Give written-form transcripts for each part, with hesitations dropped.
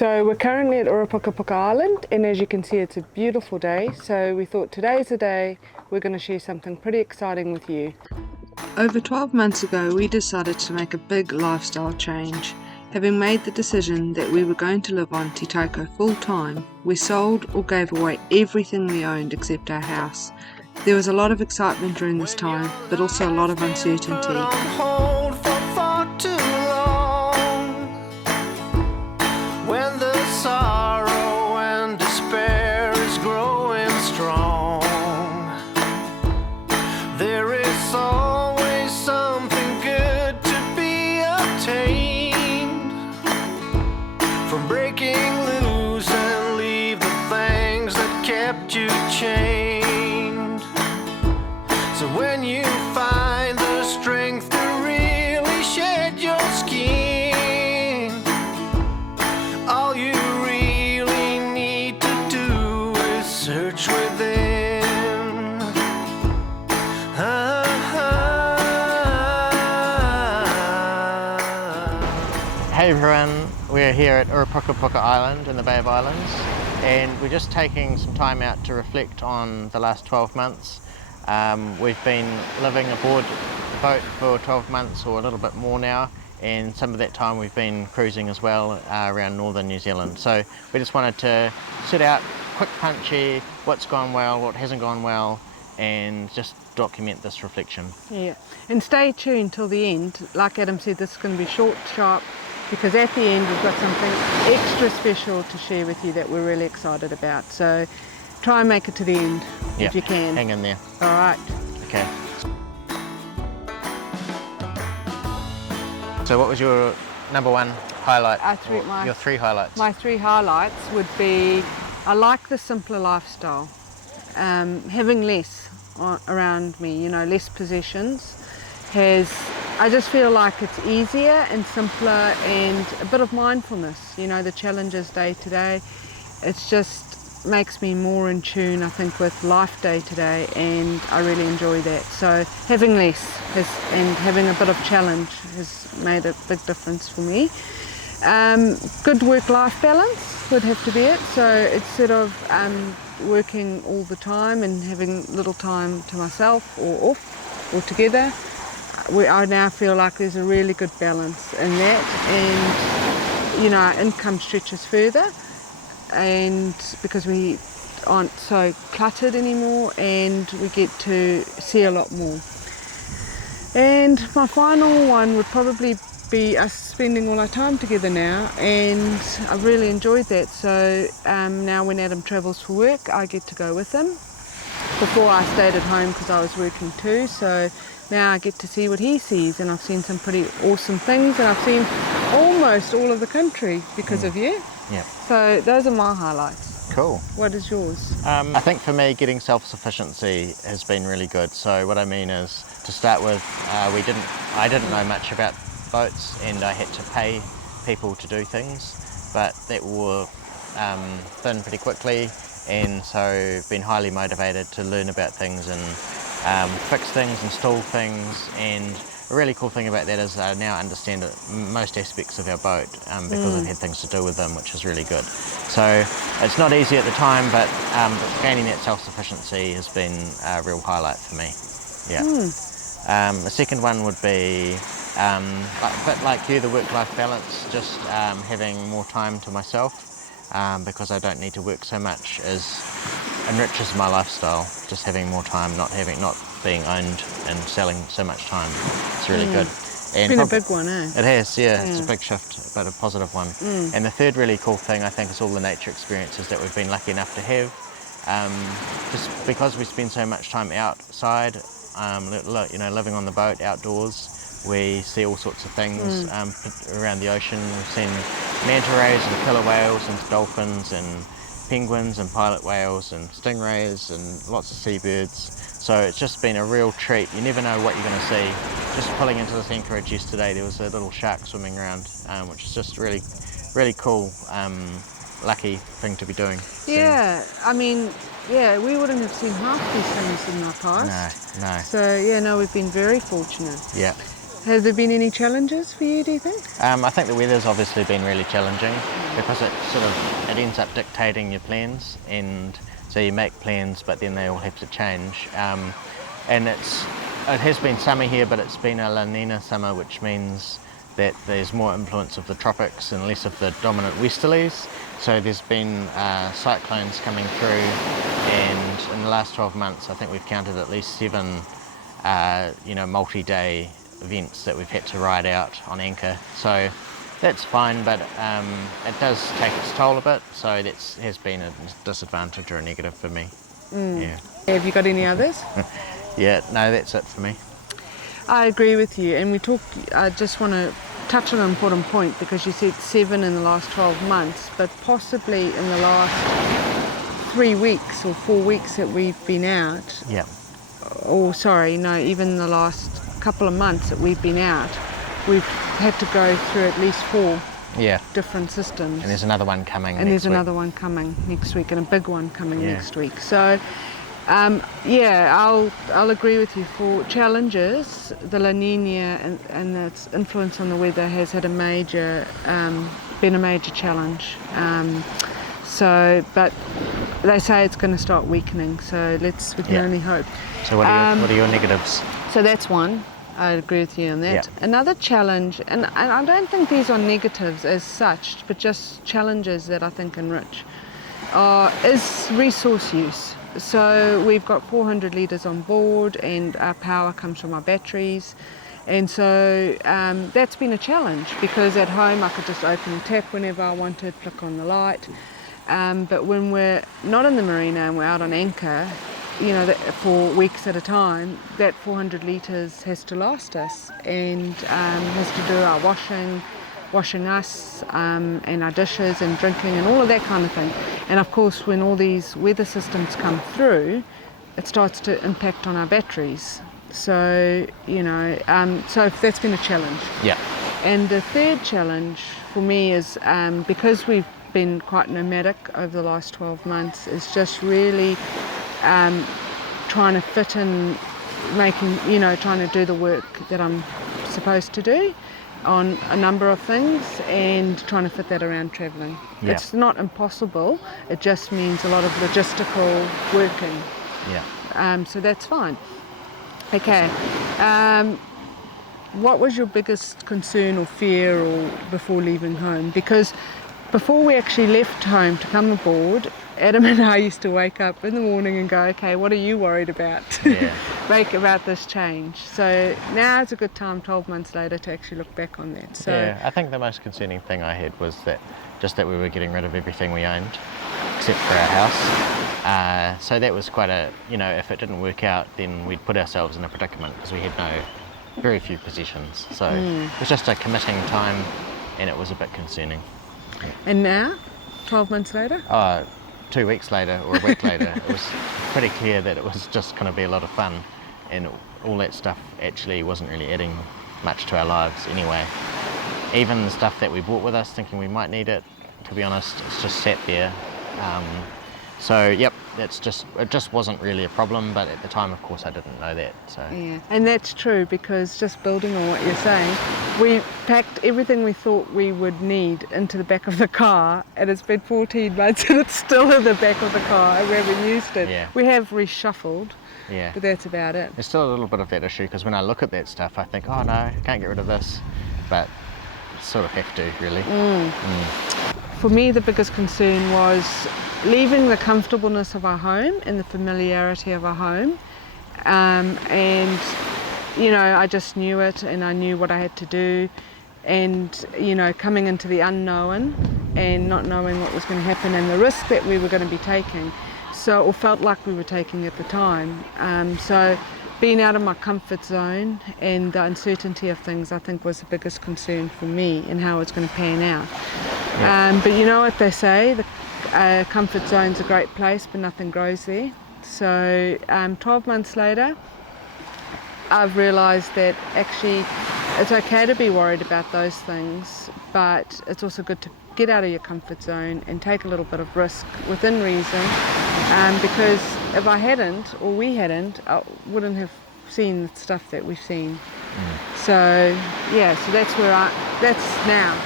So we're currently at Puka Island, and as you can see it's a beautiful day, so we thought today's the day we're going to share something pretty exciting with you. Over 12 months ago we decided to make a big lifestyle change. Having made the decision that we were going to live on Tāiko full-time, we sold or gave away everything we owned except our house. There was a lot of excitement during this time, but also a lot of uncertainty. Sorrow and despair is growing strong. There is always something good to be obtained from breaking loose and leave the things that kept you chained. So when you find the strength to really shed your skin, all you search within. Hey everyone, we're here at Puka Island in the Bay of Islands, and we're just taking some time out to reflect on the last 12 months. We've been living aboard the boat for 12 months or a little bit more now, and some of that time we've been cruising as well around northern New Zealand. So we just wanted to sit out, quick punchy, what's gone well, what hasn't gone well, and just document this reflection. Yeah, and stay tuned till the end. Like Adam said, this is going to be short, sharp, because at the end we've got something extra special to share with you that we're really excited about. So try and make it to the end if you can. Hang in there. All right. Okay. So what was your number one highlight? Your three highlights? My three highlights would be, I like the simpler lifestyle, having less around me, less possessions. I just feel like it's easier and simpler, and a bit of mindfulness, the challenges day to day. It's just makes me more in tune, I think, with life day to day, and I really enjoy that. So having less and having a bit of challenge has made a big difference for me. Good work-life balance would have to be it. So instead of working all the time and having little time to myself or off or together, I now feel like there's a really good balance in that, and our income stretches further, and because we aren't so cluttered anymore, and we get to see a lot more. And my final one would probably be us spending all our time together now, and I've really enjoyed that. So now when Adam travels for work, I get to go with him. Before I stayed at home because I was working too, so now I get to see what he sees, and I've seen some pretty awesome things, and I've seen almost all of the country because of you. Yeah. So those are my highlights. Cool. What is yours? I think for me, getting self-sufficiency has been really good. So what I mean is, to start with, I didn't know much about boats, and I had to pay people to do things, but that wore thin pretty quickly, and so been highly motivated to learn about things and fix things, install things. And a really cool thing about that is I now understand most aspects of our boat because I've had things to do with them, which is really good. So it's not easy at the time, but gaining that self-sufficiency has been a real highlight for me. Yeah. The second one would be, a bit like you, the work-life balance, just having more time to myself, because I don't need to work so much enriches my lifestyle. Just having more time, not being owned and selling so much time. It's really good. It's been a big one, eh? It has, yeah. It's a big shift, but a positive one. And the third really cool thing, I think, is all the nature experiences that we've been lucky enough to have. Just because we spend so much time outside, living on the boat, outdoors, we see all sorts of things around the ocean. We've seen manta rays and killer whales and dolphins and penguins and pilot whales and stingrays and lots of seabirds. So it's just been a real treat. You never know what you're going to see. Just pulling into this anchorage yesterday, there was a little shark swimming around, which is just really, really cool, lucky thing to be doing. Yeah, I mean, we wouldn't have seen half these things in our past. No. So, we've been very fortunate. Yeah. Has there been any challenges for you, do you think? I think the weather's obviously been really challenging because it ends up dictating your plans, and so you make plans but then they all have to change. And it has been summer here, but it's been a La Nina summer, which means that there's more influence of the tropics and less of the dominant westerlies. So there's been cyclones coming through, and in the last 12 months I think we've counted at least 7 multi-day events that we've had to ride out on anchor. So that's fine, but it does take its toll a bit, so that has been a disadvantage or a negative for me. Yeah. Have you got any others? Yeah, no, that's it for me. I agree with you, and I just want to touch on an important point, because you said 7 in the last 12 months, but possibly in the last 3 weeks or 4 weeks that we've been out, Yeah. Even the last couple of months that we've been out, we've had to go through at least 4 different systems. And there's another one coming And next there's another week. one coming next week, and a big one coming next week. So, I'll agree with you. For challenges, the La Nina and its influence on the weather has had been a major challenge. But they say it's going to start weakening, so we can only hope. So what are your negatives? So that's one. I agree with you on that. Yeah. Another challenge, and I don't think these are negatives as such, but just challenges that I think enrich, is resource use. So we've got 400 litres on board, and our power comes from our batteries. And so that's been a challenge, because at home I could just open the tap whenever I wanted, flick on the light. But when we're not in the marina and we're out on anchor, for weeks at a time, that 400 litres has to last us, and has to do our washing us, and our dishes and drinking and all of that kind of thing. And of course, when all these weather systems come through, it starts to impact on our batteries. So, so that's been a challenge. Yeah. And the third challenge for me is, because we've been quite nomadic over the last 12 months, is just really trying to fit in, trying to do the work that I'm supposed to do on a number of things, and trying to fit that around travelling. Yeah. It's not impossible, it just means a lot of logistical working. Yeah. So that's fine. Okay. What was your biggest concern or fear before leaving home? Because before we actually left home to come aboard, Adam and I used to wake up in the morning and go, okay, what are you worried about? Yeah. about this change. So now it's a good time, 12 months later, to actually look back on that. So Yeah, I think the most concerning thing I had was that we were getting rid of everything we owned, except for our house. So that was quite if it didn't work out, then we'd put ourselves in a predicament, because we had very few possessions. So it was just a committing time, and it was a bit concerning. And now, 12 months later? 2 weeks later or a week later, it was pretty clear that it was just going to be a lot of fun, and all that stuff actually wasn't really adding much to our lives anyway. Even the stuff that we brought with us thinking we might need it, to be honest, it's just sat there. It just wasn't really a problem, but at the time, of course, I didn't know that. So yeah, and that's true, because just building on what you're saying, we packed everything we thought we would need into the back of the car, and it's been 14 months and it's still in the back of the car, and we haven't used it. Yeah. We have reshuffled, yeah, but that's about it. There's still a little bit of that issue, because when I look at that stuff, I think, oh no, I can't get rid of this, but sort of have to, really. For me, the biggest concern was leaving the comfortableness of our home and the familiarity of our home, and I just knew it, and I knew what I had to do, and coming into the unknown and not knowing what was going to happen and the risk that we were going to be taking, or felt like we were taking at the time. So being out of my comfort zone and the uncertainty of things, I think, was the biggest concern for me, and how it's going to pan out. Yeah. But you know what they say, the comfort zone's a great place, but nothing grows there. So 12 months later, I've realised that actually it's okay to be worried about those things, but it's also good to get out of your comfort zone and take a little bit of risk within reason, because if I hadn't, or we hadn't, I wouldn't have seen the stuff that we've seen. So yeah, so that's that's now.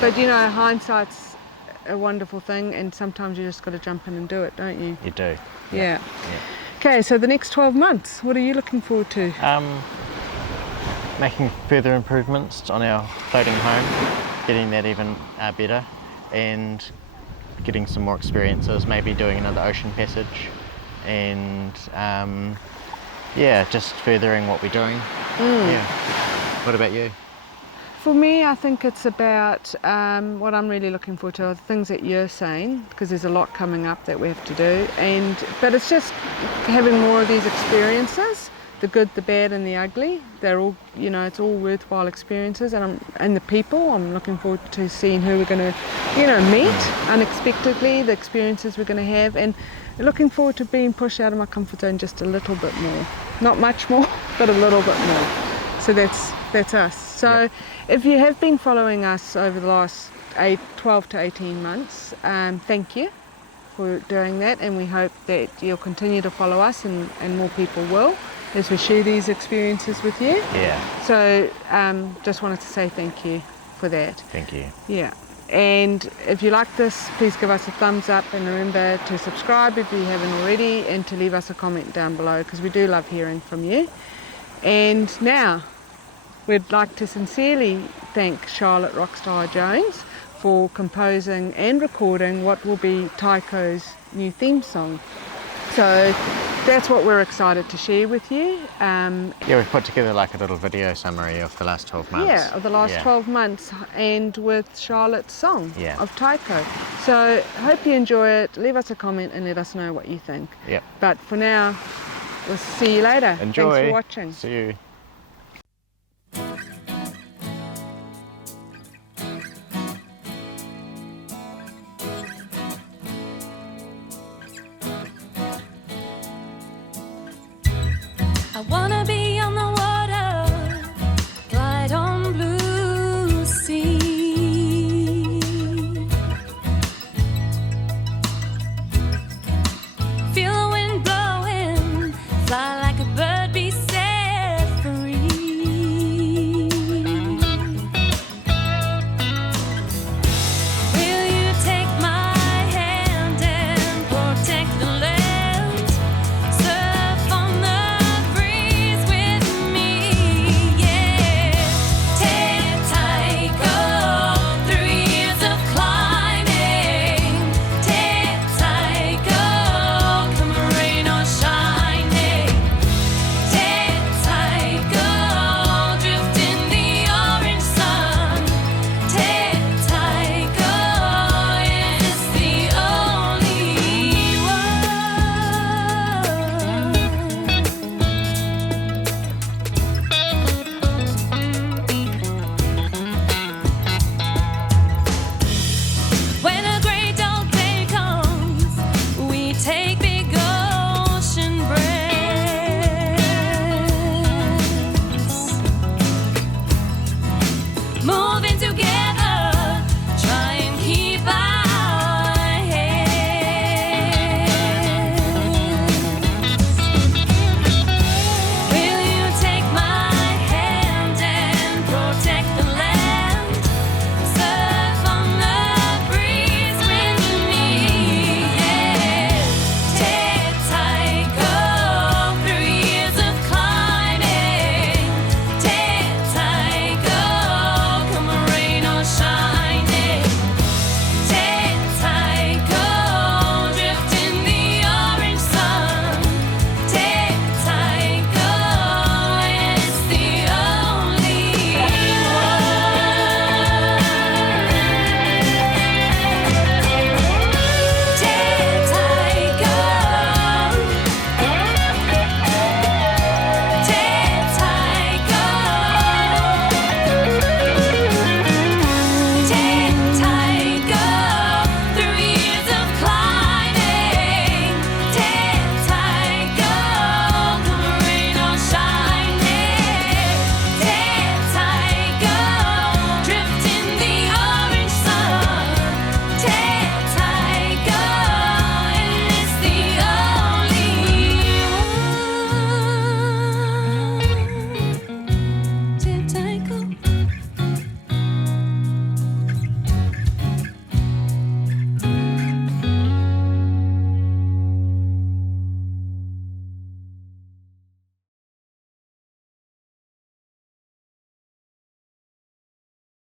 But you know, hindsight's a wonderful thing, and sometimes you just got to jump in and do it, don't you? You do. Yeah. Okay, so the next 12 months, what are you looking forward to? Making further improvements on our floating home, getting that even better, and getting some more experiences, maybe doing another ocean passage, and yeah, just furthering what we're doing. Yeah. What about you? For me, I think it's about what I'm really looking forward to are the things that you're saying, because there's a lot coming up that we have to do, but it's just having more of these experiences, the good, the bad and the ugly. They're all, you know, it's all worthwhile experiences, and the people, I'm looking forward to seeing who we're going to, you know, meet unexpectedly, the experiences we're going to have, and looking forward to being pushed out of my comfort zone just a little bit more. Not much more, but a little bit more. So that's us. So if you have been following us over the last 12 to 18 months, thank you for doing that, and we hope that you'll continue to follow us, and more people will, as we share these experiences with you. Yeah. So just wanted to say thank you for that. Thank you. Yeah. And if you like this, please give us a thumbs up, and remember to subscribe if you haven't already, and to leave us a comment down below, because we do love hearing from you. And now we'd like to sincerely thank Charlotte Rockstar Jones for composing and recording what will be Tāiko's new theme song. So that's what we're excited to share with you. Yeah, we've put together like a little video summary of the last 12 months. Yeah, of the last 12 months, and with Charlotte's song of Tāiko. So I hope you enjoy it. Leave us a comment and let us know what you think. Yep. But for now, we'll see you later. Enjoy. Thanks for watching. See you.